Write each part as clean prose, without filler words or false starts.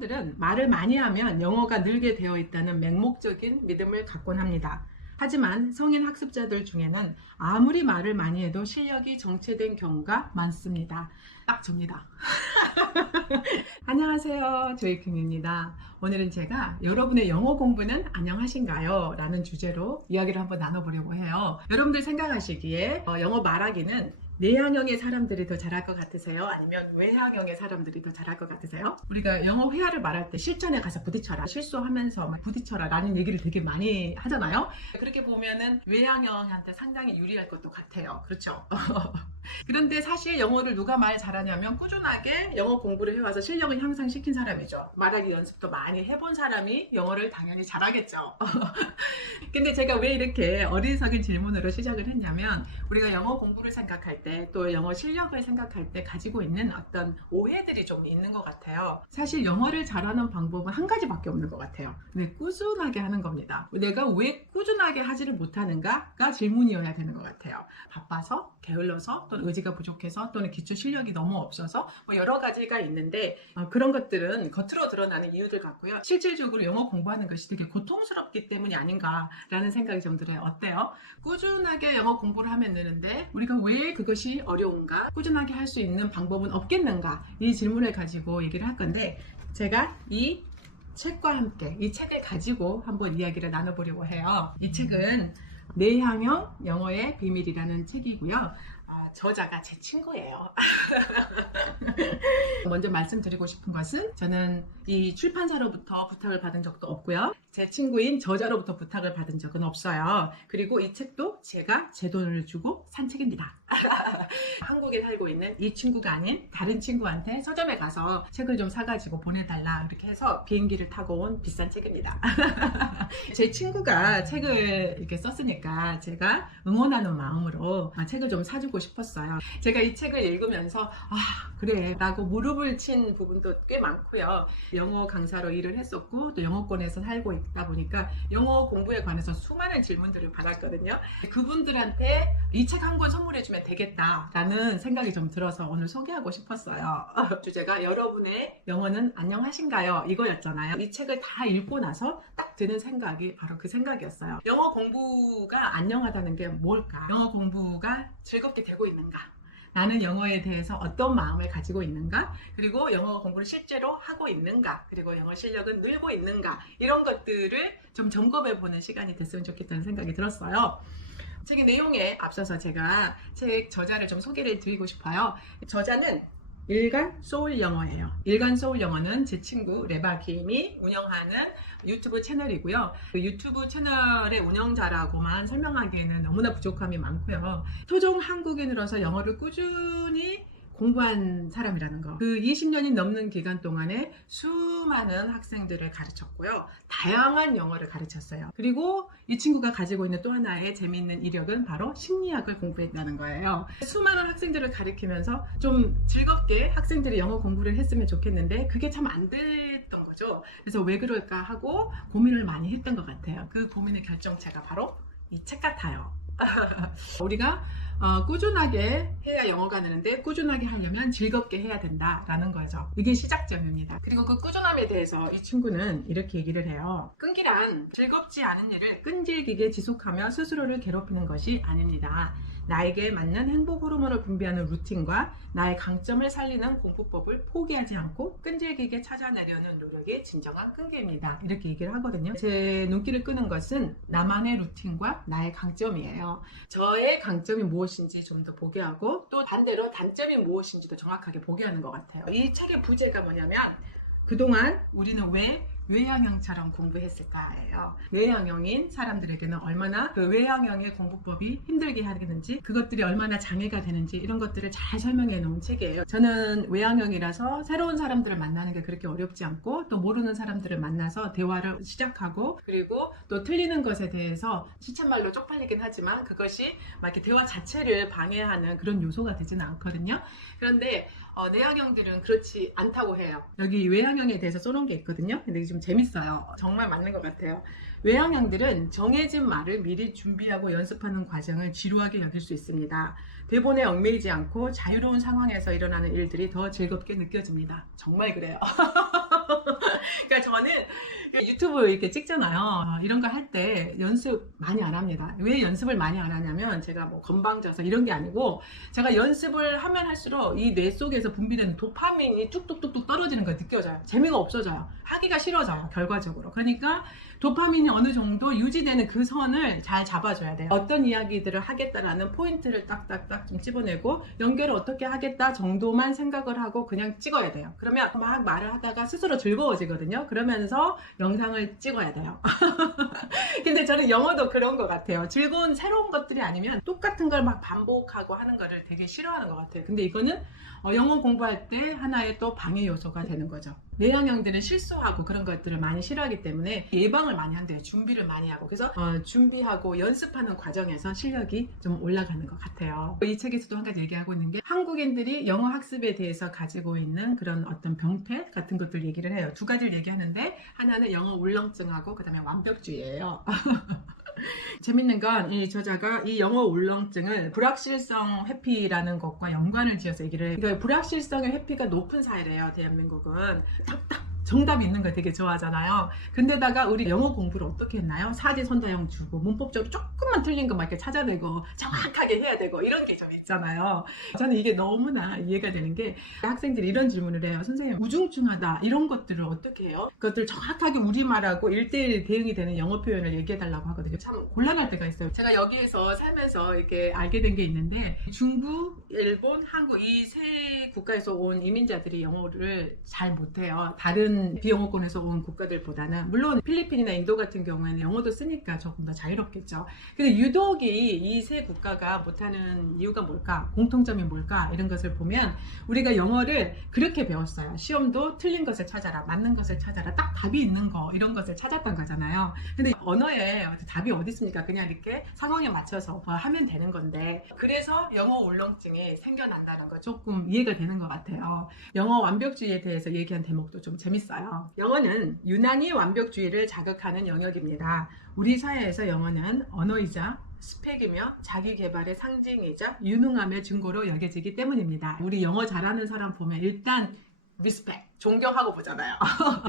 사람들은 말을 많이 하면 영어가 늘게 되어 있다는 맹목적인 믿음을 갖곤 합니다. 하지만 성인 학습자들 중에는 아무리 말을 많이 해도 실력이 정체된 경우가 많습니다. 딱 접니다. 안녕하세요, 조이킴입니다. 오늘은 제가 여러분의 영어 공부는 안녕하신가요? 라는 주제로 이야기를 한번 나눠보려고 해요. 여러분들 생각하시기에 영어 말하기는 내향형의 사람들이 더 잘할 것 같으세요? 아니면 외향형의 사람들이 더 잘할 것 같으세요? 우리가 영어 회화를 말할 때 실전에 가서 부딪혀라, 실수하면서 부딪혀라 라는 얘기를 되게 많이 하잖아요. 그렇게 보면은 외향형한테 상당히 유리할 것도 같아요. 그렇죠? 그런데 사실 영어를 누가 말 잘하냐면 꾸준하게 영어 공부를 해와서 실력을 향상시킨 사람이죠. 말하기 연습도 많이 해본 사람이 영어를 당연히 잘하겠죠. 근데 제가 왜 이렇게 어리석은 질문으로 시작을 했냐면, 우리가 영어 공부를 생각할 때 또 영어 실력을 생각할 때 가지고 있는 어떤 오해들이 좀 있는 것 같아요. 사실 영어를 잘하는 방법은 한 가지밖에 없는 것 같아요. 근데 꾸준하게 하는 겁니다. 내가 왜 꾸준하게 하지를 못하는가가 질문이어야 되는 것 같아요. 바빠서, 게을러서, 또는 의지가 부족해서, 또는 기초 실력이 너무 없어서, 여러 가지가 있는데 그런 것들은 겉으로 드러나는 이유들 같고요. 실질적으로 영어 공부하는 것이 되게 고통스럽기 때문이 아닌가라는 생각이 좀 들어요. 어때요? 꾸준하게 영어 공부를 하면 되는데 우리가 왜 그것이 어려운가? 꾸준하게 할 수 있는 방법은 없겠는가? 이 질문을 가지고 얘기를 할 건데, 제가 이 책과 함께 이 책을 가지고 한번 이야기를 나눠보려고 해요. 이 책은 내향형 영어의 비밀이라는 책이고요. 저자가 제 친구예요. 먼저 말씀드리고 싶은 것은, 저는 이 출판사로부터 부탁을 받은 적도 없고요. 제 친구인 저자로부터 부탁을 받은 적은 없어요. 그리고 이 책도 제가 제 돈을 주고 산 책입니다. 한국에 살고 있는 이 친구가 아닌 다른 친구한테 서점에 가서 책을 좀 사가지고 보내달라 이렇게 해서 비행기를 타고 온 비싼 책입니다. 제 친구가 책을 이렇게 썼으니까 제가 응원하는 마음으로 책을 좀 사주고 싶었어요. 제가 이 책을 읽으면서 그래 라고 무릎을 친 부분도 꽤 많고요. 영어 강사로 일을 했었고 또 영어권에서 살고 있다 보니까 영어 공부에 관해서 수많은 질문들을 받았거든요. 그분들한테 이 책 한 권 선물해주면 되겠다라는 생각이 좀 들어서 오늘 소개하고 싶었어요. 주제가 여러분의 영어는 안녕하신가요? 이거였잖아요. 이 책을 다 읽고 나서 딱 드는 생각이 바로 그 생각이었어요. 영어 공부가 안녕하다는 게 뭘까? 영어 공부가 즐겁게 되고 있는가? 나는 영어에 대해서 어떤 마음을 가지고 있는가? 그리고 영어 공부를 실제로 하고 있는가? 그리고 영어 실력은 늘고 있는가? 이런 것들을 좀 점검해 보는 시간이 됐으면 좋겠다는 생각이 들었어요. 책의 내용에 앞서서 제가 책 저자를 좀 소개를 드리고 싶어요. 저자는 일간 소울 영어예요. 일간 소울 영어는 제 친구 레바김이 운영하는 유튜브 채널이고요. 그 유튜브 채널의 운영자라고만 설명하기에는 너무나 부족함이 많고요. 토종 한국인으로서 영어를 꾸준히 공부한 사람이라는 거. 그 20년이 넘는 기간 동안에 수많은 학생들을 가르쳤고요. 다양한 영어를 가르쳤어요. 그리고 이 친구가 가지고 있는 또 하나의 재미있는 이력은 바로 심리학을 공부했다는 거예요. 수많은 학생들을 가르치면서 좀 즐겁게 학생들이 영어 공부를 했으면 좋겠는데 그게 참 안 됐던 거죠. 그래서 왜 그럴까 하고 고민을 많이 했던 것 같아요. 그 고민의 결정체가 바로 이 책 같아요. 우리가 꾸준하게 해야 영어가 느는데 꾸준하게 하려면 즐겁게 해야 된다라는 거죠. 이게 시작점입니다. 그리고 그 꾸준함에 대해서 이 친구는 이렇게 얘기를 해요. 끈기란 즐겁지 않은 일을 끈질기게 지속하며 스스로를 괴롭히는 것이 아닙니다. 나에게 맞는 행복 호르몬을 분비하는 루틴과 나의 강점을 살리는 공부법을 포기하지 않고 끈질기게 찾아내려는 노력이 진정한 끈기입니다. 이렇게 얘기를 하거든요. 제 눈길을 끄는 것은 나만의 루틴과 나의 강점이에요. 저의 강점이 무엇인지 좀 더 보게 하고, 또 반대로 단점이 무엇인지도 정확하게 보게 하는 것 같아요. 이 책의 부제가 뭐냐면, 그동안 우리는 왜 외향형처럼 공부했을까예요. 외향형인 사람들에게는 얼마나 그 외향형의 공부법이 힘들게 하겠는지, 그것들이 얼마나 장애가 되는지, 이런 것들을 잘 설명해 놓은 책이에요. 저는 외향형이라서 새로운 사람들을 만나는 게 그렇게 어렵지 않고, 또 모르는 사람들을 만나서 대화를 시작하고, 그리고 또 틀리는 것에 대해서 시쳇말로 쪽팔리긴 하지만 그것이 막 이렇게 대화 자체를 방해하는 그런 요소가 되지는 않거든요. 그런데 내향형들은 그렇지 않다고 해요. 여기 외향형에 대해서 써놓은 게 있거든요. 근데 이게 좀 재밌어요. 정말 맞는 것 같아요. 외향형들은 정해진 말을 미리 준비하고 연습하는 과정을 지루하게 여길 수 있습니다. 대본에 얽매이지 않고 자유로운 상황에서 일어나는 일들이 더 즐겁게 느껴집니다. 정말 그래요. 유튜브 이렇게 찍잖아요. 이런 거 할 때 연습 많이 안 합니다. 왜 연습을 많이 안 하냐면 제가 뭐 건방져서 이런 게 아니고 제가 연습을 하면 할수록 이 뇌 속에서 분비되는 도파민이 뚝뚝뚝뚝 떨어지는 거 느껴져요. 재미가 없어져요. 하기가 싫어져요. 결과적으로. 그러니까 도파민이 어느 정도 유지되는 그 선을 잘 잡아줘야 돼요. 어떤 이야기들을 하겠다라는 포인트를 딱딱딱 좀 집어내고 연결을 어떻게 하겠다 정도만 생각을 하고 그냥 찍어야 돼요. 그러면 막 말을 하다가 스스로 즐거워지거든요. 그러면서 영상을 찍어야 돼요. 근데 저는 영어도 그런 것 같아요. 즐거운 새로운 것들이 아니면 똑같은 걸 막 반복하고 하는 거를 되게 싫어하는 것 같아요. 근데 이거는 영어 공부할 때 하나의 또 방해 요소가 되는 거죠. 내향형들은 실수하고 그런 것들을 많이 싫어하기 때문에 예방을 많이 한대요. 준비를 많이 하고. 그래서 준비하고 연습하는 과정에서 실력이 좀 올라가는 것 같아요. 이 책에서도 한 가지 얘기하고 있는 게 한국인들이 영어 학습에 대해서 가지고 있는 그런 어떤 병태 같은 것들 얘기를 해요. 두 가지를 얘기하는데 하나는 영어 울렁증하고 그 다음에 완벽주의예요. 재밌는 건 이 저자가 이 영어 울렁증을 불확실성 회피라는 것과 연관을 지어서 얘기를 해요. 그러니까 불확실성의 회피가 높은 사회래요. 대한민국은 딱딱 정답이 있는 거 되게 좋아하잖아요. 근데다가 우리 영어 공부를 어떻게 했나요? 사지선다형 주고 문법적으로 조금만 틀린 거 막 이렇게 찾아내고 정확하게 해야 되고 이런 게 좀 있잖아요. 저는 이게 너무나 이해가 되는 게 학생들이 이런 질문을 해요. 선생님 우중충하다 이런 것들을 어떻게 해요? 그것들 정확하게 우리말하고 1대1 대응이 되는 영어 표현을 얘기해 달라고 하거든요. 참 곤란할 때가 있어요. 제가 여기에서 살면서 이렇게 알게 된 게 있는데 중국, 일본, 한국 이 세 국가에서 온 이민자들이 영어를 잘 못해요. 다른 비영어권에서 온 국가들보다는 물론 필리핀이나 인도 같은 경우에는 영어도 쓰니까 조금 더 자유롭겠죠. 근데 유독이 이 세 국가가 못하는 이유가 뭘까? 공통점이 뭘까? 이런 것을 보면 우리가 영어를 그렇게 배웠어요. 시험도 틀린 것을 찾아라, 맞는 것을 찾아라, 딱 답이 있는 거 이런 것을 찾았던 거잖아요. 근데 언어에 답이 어디 있습니까? 그냥 이렇게 상황에 맞춰서 하면 되는 건데 그래서 영어 울렁증이 생겨난다는 거 조금 이해가 되는 것 같아요. 영어 완벽주의에 대해서 얘기한 대목도 좀 재밌어요. 영어는 유난히 완벽주의를 자극하는 영역입니다. 우리 사회에서 영어는 언어이자 스펙이며 자기 개발의 상징이자 유능함의 증거로 여겨지기 때문입니다. 우리 영어 잘하는 사람 보면 일단 리스펙, 존경하고 보잖아요.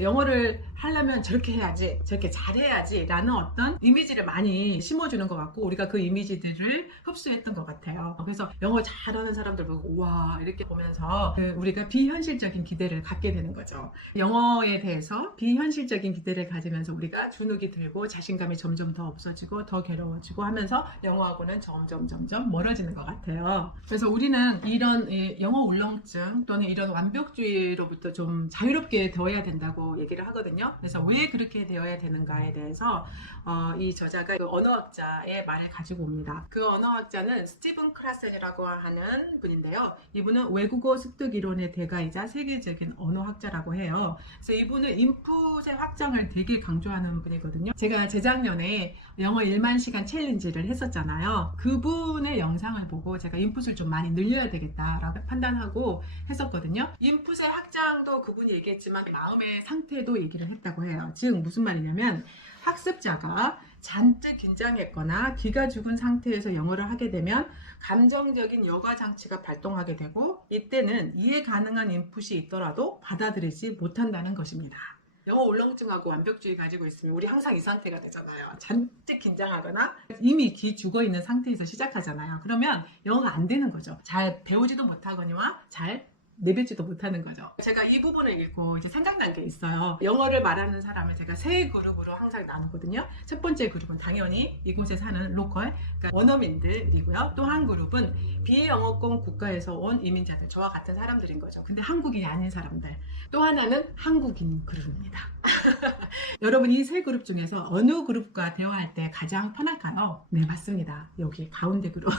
영어를 하려면 저렇게 해야지, 저렇게 잘해야지 라는 어떤 이미지를 많이 심어주는 것 같고 우리가 그 이미지들을 흡수했던 것 같아요. 그래서 영어 잘하는 사람들 보고 우와 이렇게 보면서 우리가 비현실적인 기대를 갖게 되는 거죠. 영어에 대해서 비현실적인 기대를 가지면서 우리가 주눅이 들고 자신감이 점점 더 없어지고 더 괴로워지고 하면서 영어하고는 점점 멀어지는 것 같아요. 그래서 우리는 이런 영어 울렁증 또는 이런 완벽주의로부터 좀 자유롭게 되어야 된다고 얘기를 하거든요. 그래서 왜 그렇게 되어야 되는가에 대해서 이 저자가 그 언어학자의 말을 가지고 옵니다. 그 언어학자는 스티븐 크라센이라고 하는 분인데요. 이분은 외국어 습득 이론의 대가이자 세계적인 언어학자라고 해요. 그래서 이분은 인풋의 확장을 되게 강조하는 분이거든요. 제가 재작년에 영어 1만 시간 챌린지를 했었잖아요. 그분의 영상을 보고 제가 인풋을 좀 많이 늘려야 되겠다라고 판단하고 했었거든요. 인풋의 확장도 그분이 얘기했지만 마음의 상태도 얘기를 했다고 해요. 즉 무슨 말이냐면 학습자가 잔뜩 긴장했거나 기가 죽은 상태에서 영어를 하게 되면 감정적인 여과 장치가 발동하게 되고 이때는 이해 가능한 인풋이 있더라도 받아들이지 못한다는 것입니다. 영어 울렁증하고 완벽주의 가지고 있으면 우리 항상 이 상태가 되잖아요. 잔뜩 긴장하거나 이미 기 죽어 있는 상태에서 시작하잖아요. 그러면 영어가 안 되는 거죠. 잘 배우지도 못하거니와 잘 내뱉지도 못하는 거죠. 제가 이 부분을 읽고 이제 생각난 게 있어요. 영어를 말하는 사람을 제가 세 그룹으로 항상 나누거든요. 첫 번째 그룹은 당연히 이곳에 사는 로컬, 그러니까 원어민들이고요. 또 한 그룹은 비영어권 국가에서 온 이민자들, 저와 같은 사람들인 거죠. 근데 한국인이 아닌 사람들. 또 하나는 한국인 그룹입니다. 여러분 이 세 그룹 중에서 어느 그룹과 대화할 때 가장 편할까요? 네, 맞습니다. 여기 가운데 그룹.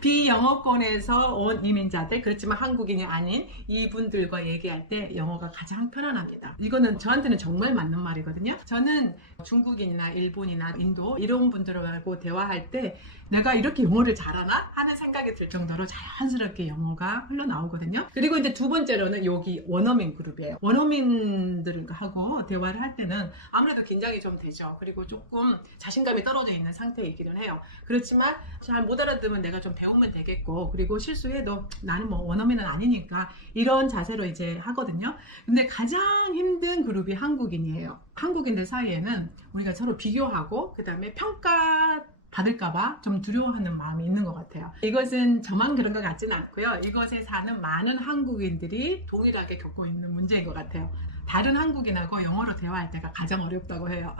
비영어권에서 온 이민자들, 그렇지만 한국인이 아닌 이분들과 얘기할 때 영어가 가장 편안합니다. 이거는 저한테는 정말 맞는 말이거든요. 저는 중국인이나 일본이나 인도 이런 분들하고 대화할 때 내가 이렇게 영어를 잘하나? 하는 생각이 들 정도로 자연스럽게 영어가 흘러나오거든요. 그리고 이제 두 번째로는 여기 원어민 그룹이에요. 원어민들하고 대화를 할 때는 아무래도 긴장이 좀 되죠. 그리고 조금 자신감이 떨어져 있는 상태이기는 해요. 그렇지만 잘 못 알아들으면 내가 좀 배우면 되겠고, 그리고 실수해도 나는 뭐 원어민은 아니니까 이런 자세로 이제 하거든요. 근데 가장 힘든 그룹이 한국인이에요. 한국인들 사이에는 우리가 서로 비교하고 그 다음에 평가 받을까봐 좀 두려워하는 마음이 있는 것 같아요. 이것은 저만 그런 것 같지는 않고요. 이것에 사는 많은 한국인들이 동일하게 겪고 있는 문제인 것 같아요. 다른 한국인하고 영어로 대화할 때가 가장 어렵다고 해요.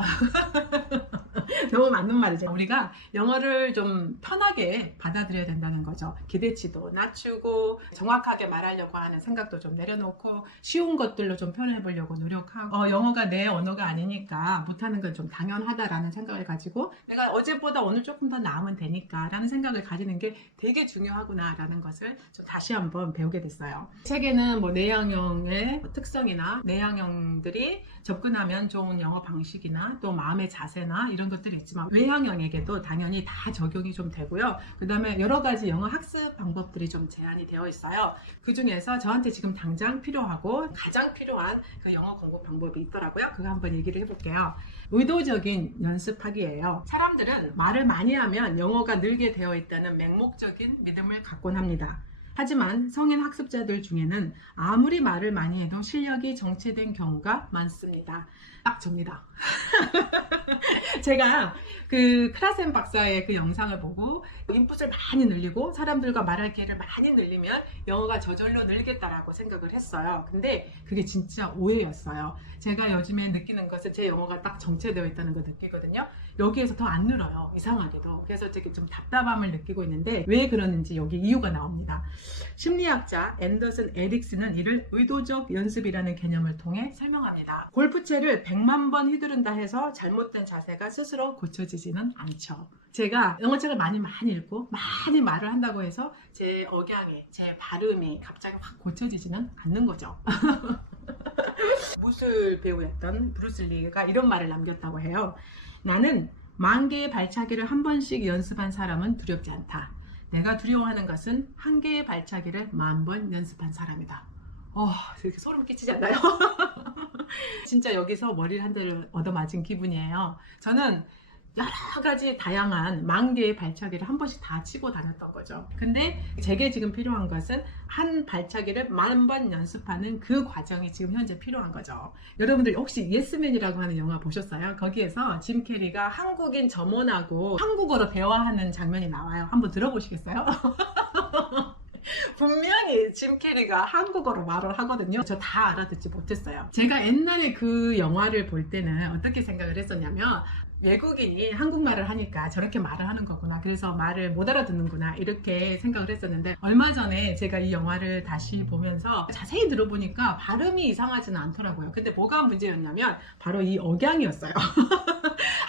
너무 맞는 말이죠. 우리가 영어를 좀 편하게 받아들여야 된다는 거죠. 기대치도 낮추고 정확하게 말하려고 하는 생각도 좀 내려놓고 쉬운 것들로 좀 표현해 보려고 노력하고, 영어가 내 언어가 아니니까 못하는 건 좀 당연하다라는 생각을 가지고 내가 어제보다 오늘 조금 더 나으면 되니까 라는 생각을 가지는 게 되게 중요하구나 라는 것을 좀 다시 한번 배우게 됐어요. 책에는 뭐 내향형의 특성이나 내향형들이 접근하면 좋은 영어 방식이나 또 마음의 자세나 이런 것들이 있지만, 외향형에게도 당연히 다 적용이 좀 되고요. 그 다음에 여러 가지 영어 학습 방법들이 좀 제한이 되어 있어요. 그 중에서 저한테 지금 당장 필요하고 가장 필요한 그 영어 공부 방법이 있더라고요. 그거 한번 얘기를 해볼게요. 의도적인 연습하기예요. 사람들은 말을 많이 하면 영어가 늘게 되어 있다는 맹목적인 믿음을 갖곤 합니다. 하지만 성인 학습자들 중에는 아무리 말을 많이 해도 실력이 정체된 경우가 많습니다. 딱 접니다. 제가 그 크라센 박사의 그 영상을 보고 인풋을 많이 늘리고 사람들과 말할 기회를 많이 늘리면 영어가 저절로 늘겠다라고 생각을 했어요. 근데 그게 진짜 오해였어요. 제가 요즘에 느끼는 것은 제 영어가 딱 정체되어 있다는 걸 느끼거든요. 여기에서 더 안 늘어요. 이상하게도. 그래서 되게 좀 답답함을 느끼고 있는데 왜 그러는지 여기 이유가 나옵니다. 심리학자 앤더슨 에릭슨은 이를 의도적 연습이라는 개념을 통해 설명합니다. 골프채를 100만 번 휘두른다 해서 잘못된 자세가 스스로 고쳐지지는 않죠. 제가 영어책을 많이 읽고 많이 말을 한다고 해서 제 억양이, 제 발음이 갑자기 확 고쳐지지는 않는 거죠. 무술 배우였던 브루스 리가 이런 말을 남겼다고 해요. 나는 10,000개의 발차기를 한 번씩 연습한 사람은 두렵지 않다. 내가 두려워하는 것은 1개의 발차기를 10,000번 연습한 사람이다. 이렇게 소름 끼치지 않나요? 진짜 여기서 머리를 한 대를 얻어맞은 기분이에요. 저는 여러 가지 다양한 10,000개의 발차기를 한 번씩 다 치고 다녔던 거죠. 근데 제게 지금 필요한 것은 한 발차기를 10,000번 연습하는 그 과정이 지금 현재 필요한 거죠. 여러분들 혹시 예스맨이라고 하는 영화 보셨어요? 거기에서 짐 캐리가 한국인 점원하고 한국어로 대화하는 장면이 나와요. 한번 들어보시겠어요? 분명히 짐 캐리가 한국어로 말을 하거든요. 저 다 알아듣지 못했어요. 제가 옛날에 그 영화를 볼 때는 어떻게 생각을 했었냐면, 외국인이 한국말을 하니까 저렇게 말을 하는 거구나, 그래서 말을 못 알아듣는구나, 이렇게 생각을 했었는데, 얼마 전에 제가 이 영화를 다시 보면서 자세히 들어보니까 발음이 이상하지는 않더라고요. 근데 뭐가 문제였냐면 바로 이 억양이었어요.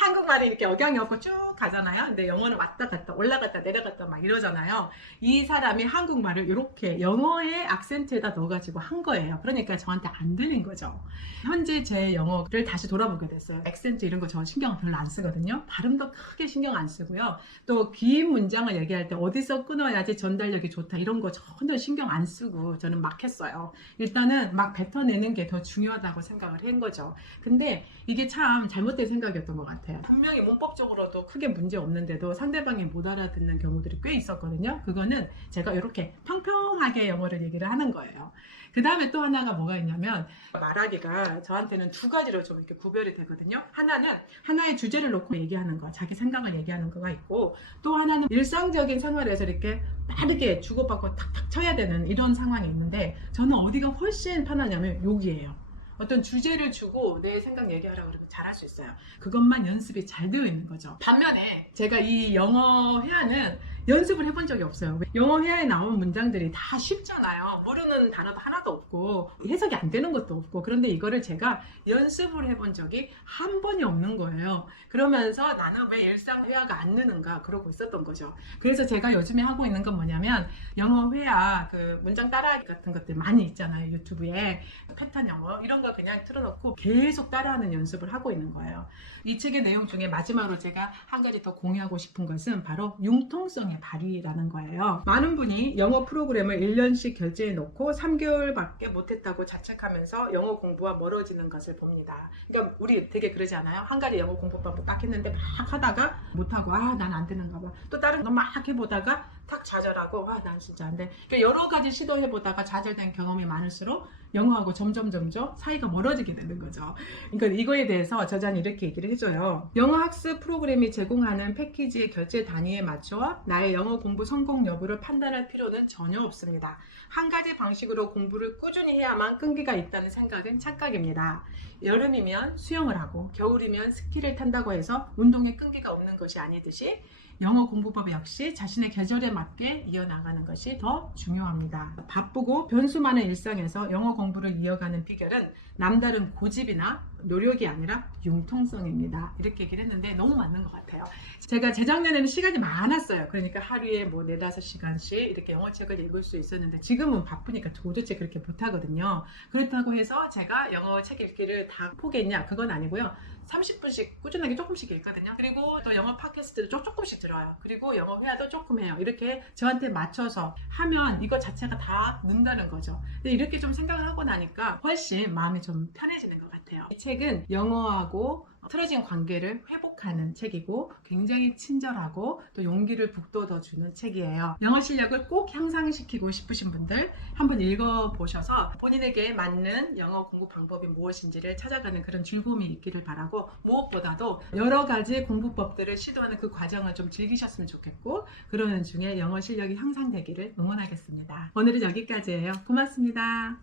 한국말이 이렇게 억양이 없고 쭉 가잖아요. 근데 영어는 왔다 갔다 올라갔다 내려갔다 막 이러잖아요. 이 사람이 한국말을 이렇게 영어의 악센트에다 넣어가지고 한 거예요. 그러니까 저한테 안 들린 거죠. 현재 제 영어를 다시 돌아보게 됐어요. 액센트 이런 거 저 신경 별로 안 쓰거든요. 발음도 크게 신경 안 쓰고요. 또 긴 문장을 얘기할 때 어디서 끊어야지 전달력이 좋다 이런 거 전혀 신경 안 쓰고 저는 막 했어요. 일단은 막 뱉어내는 게 더 중요하다고 생각을 한 거죠. 근데 이게 참 잘못된 생각이었던 것 같아요. 분명히 문법적으로도 크게 문제 없는데도 상대방이 못 알아듣는 경우들이 꽤 있었거든요. 그거는 제가 이렇게 평평하게 영어를 얘기를 하는 거예요. 그 다음에 또 하나가 뭐가 있냐면, 말하기가 저한테는 두 가지로 좀 이렇게 구별이 되거든요. 하나는 하나의 주제를 놓고 얘기하는 거, 자기 생각을 얘기하는 거가 있고, 또 하나는 일상적인 생활에서 이렇게 빠르게 주고받고 탁탁 쳐야 되는 이런 상황이 있는데, 저는 어디가 훨씬 편하냐면 여기예요. 어떤 주제를 주고 내 생각 얘기하라고 그러면 잘할 수 있어요. 그것만 연습이 잘 되어 있는 거죠. 반면에 제가 이 영어 회화는 연습을 해본 적이 없어요. 영어 회화에 나온 문장들이 다 쉽잖아요. 모르는 단어도 하나도 없고 해석이 안 되는 것도 없고, 그런데 이거를 제가 연습을 해본 적이 한 번이 없는 거예요. 그러면서 나는 왜 일상 회화가 안 느는가 그러고 있었던 거죠. 그래서 제가 요즘에 하고 있는 건 뭐냐면, 영어 회화 그 문장 따라하기 같은 것들 많이 있잖아요. 유튜브에 패턴 영어 이런 거 그냥 틀어놓고 계속 따라하는 연습을 하고 있는 거예요. 이 책의 내용 중에 마지막으로 제가 한 가지 더 공유하고 싶은 것은 바로 융통성의 발휘라는 거예요. 많은 분이 영어 프로그램을 1년씩 결제해 놓고 3개월밖에 못했다고 자책하면서 영어 공부와 멀어지는 것을 봅니다. 그러니까 우리 되게 그러지 않아요? 한 가지 영어 공부법을 딱 했는데 막 하다가 못하고 난 안 되는가 봐. 또 다른 거 막 해보다가 탁 좌절하고 난 진짜 안 돼. 그러니까 여러 가지 시도해보다가 좌절된 경험이 많을수록 영어하고 점점 사이가 멀어지게 되는 거죠. 그러니까 이거에 대해서 저자는 이렇게 얘기를 해줘요. 영어 학습 프로그램이 제공하는 패키지의 결제 단위에 맞춰 나의 영어 공부 성공 여부를 판단할 필요는 전혀 없습니다. 한 가지 방식으로 공부를 꾸준히 해야만 끈기가 있다는 생각은 착각입니다. 여름이면 수영을 하고 겨울이면 스키를 탄다고 해서 운동에 끈기가 없는 것이 아니듯이 영어 공부법 역시 자신의 계절에 맞게 이어나가는 것이 더 중요합니다. 바쁘고 변수 많은 일상에서 영어 공부를 이어가는 비결은 남다른 고집이나 노력이 아니라 융통성입니다. 이렇게 얘기를 했는데 너무 맞는 것 같아요. 제가 재작년에는 시간이 많았어요. 그러니까 하루에 뭐 4-5시간씩 이렇게 영어책을 읽을 수 있었는데 지금은 바쁘니까 도대체 그렇게 못하거든요. 그렇다고 해서 제가 영어 책 읽기를 다 포기했냐? 그건 아니고요. 30분씩 꾸준하게 조금씩 읽거든요. 그리고 또 영어 팟캐스트도 조금씩 들어요. 그리고 영어 회화도 조금 해요. 이렇게 저한테 맞춰서 하면 이거 자체가 다 는다는 거죠. 근데 이렇게 좀 생각을 하고 나니까 훨씬 마음이 좀 편해지는 것 같아요. 이 책은 영어하고 틀어진 관계를 회복하는 책이고 굉장히 친절하고 또 용기를 북돋워주는 책이에요. 영어 실력을 꼭 향상시키고 싶으신 분들 한번 읽어보셔서 본인에게 맞는 영어 공부 방법이 무엇인지를 찾아가는 그런 즐거움이 있기를 바라고, 무엇보다도 여러 가지 공부법들을 시도하는 그 과정을 좀 즐기셨으면 좋겠고, 그러는 중에 영어 실력이 향상되기를 응원하겠습니다. 오늘은 여기까지예요. 고맙습니다.